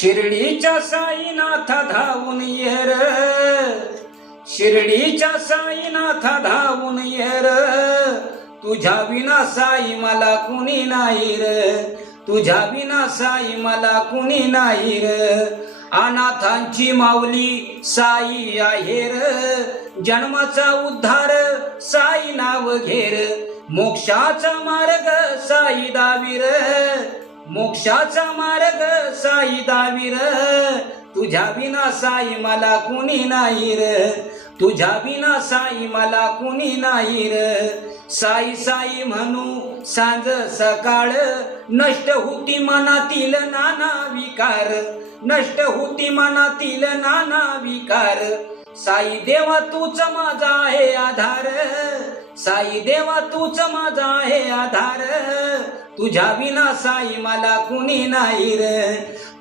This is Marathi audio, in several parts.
शिर्डीच्या साईनाथा धावून ये र, शिर्डीच्या साईनाथा धावून ये र, तुझ्या विना साई मला कुणी नाही र, तुझ्या विना साई मला कुणी नाही र. अनाथांची माऊली साई आहे र, जन्माचा उद्धार साई नाव घेर, मोक्षाचा मार्ग साई दावीर, मोक्षाचा मार्ग साई दावीर, तुझ्या विना साई मला कुणी नाही र, तुझ्या विना साई मला कुणी नाही र. साई साई म्हणू सांज सकाळ, नष्ट होती मनातील नाना विकार, नष्ट होती मनातील नाना विकार. साई देवा तूच माझा आहे आधार, साई देवा तूच माझा आहे आधार, तुझ्या विना साई मला कुणी नाही र,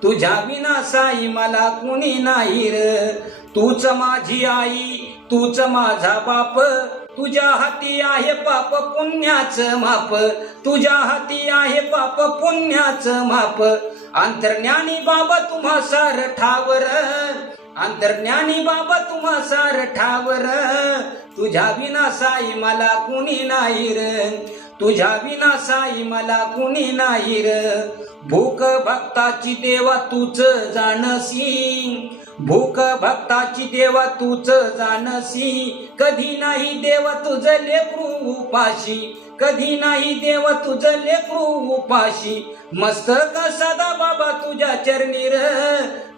तुझ्या विना साई मला कुणी नाही र. तूच माझी आई तूच माझा बाप, तुझ्या हाती आहे पाप पुण्याचं माप, तुझ्या हाती आहे पाप पुण्याचं माप. अंतर्ज्ञानी बाबा तुम्हा सार ठावर, अंतर्ज्ञानी बाबा तुम्हा सार ठावर, तुझ्या विना साई मला कुणी नाही र, तुझ्या विना साई मला कुणी नाही र. भूक भक्ताची देवा तूच जानसी, भूक भक्ताची देवा तूच जानसी, कधी नाही देवा तुझं लेकरू उपाशी, कधी नाही देवा तुझं लेकरू उपाशी. मस्तक सदा बाबा तुझ्या चरणी र,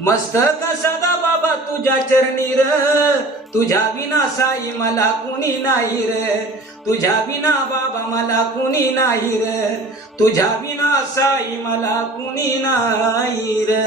मस्तक सदा बाबा तुझ्या चरणी र, तुझ्या विना साई मला कुणी नाही र, तुझ्या विना बाबा मला कुणी नाही र, तुझ्या विना साई मला कुणी नाही र.